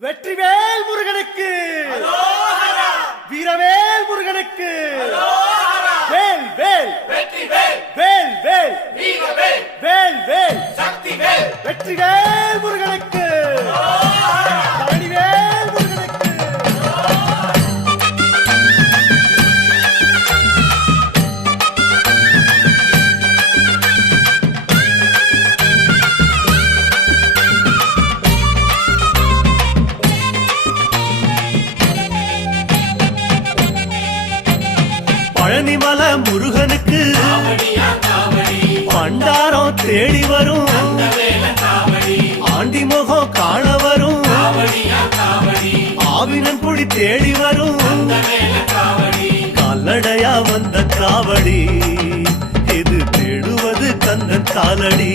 வெற்றிவேல் முருகனுக்கு, வீரவேல் முருகனுக்கு, வேல் வேல் வெற்றிவேல், வேல் வேல் வீரவேல், வேல் வேல் சக்திவேல், வெற்றிவேல் முருகனுக்கு, பழனிவேல் முருகனுக்கு. பழனிமல முருகனுக்கு காவடியா காவடி, பண்டாரம் தேடி வரும், வேல காவடி, ஆண்டி முகம் காண வரும், காவடியா காவடி, ஆவினன் குடி தேடி வரும், வேல காவடி, கால்நடையா வந்த காவடி, இது தேடுவது கந்தன் காலடி.